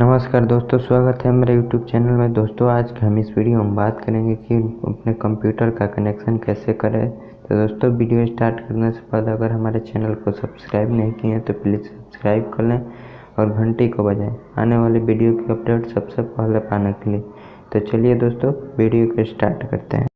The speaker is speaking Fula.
नमस्कार दोस्तों, स्वागत है मेरे YouTube चैनल में। दोस्तों आज हम इस वीडियो में बात करेंगे कि अपने कंप्यूटर का कनेक्शन कैसे करें। तो दोस्तों वीडियो स्टार्ट करने से पहले अगर हमारे चैनल को सब्सक्राइब नहीं किए हैं तो प्लीज़ सब्सक्राइब कर लें और घंटी को बजाएं आने वाली वीडियो की अपडेट सबसे पहले पाने के लिए। तो चलिए दोस्तों वीडियो को स्टार्ट करते हैं।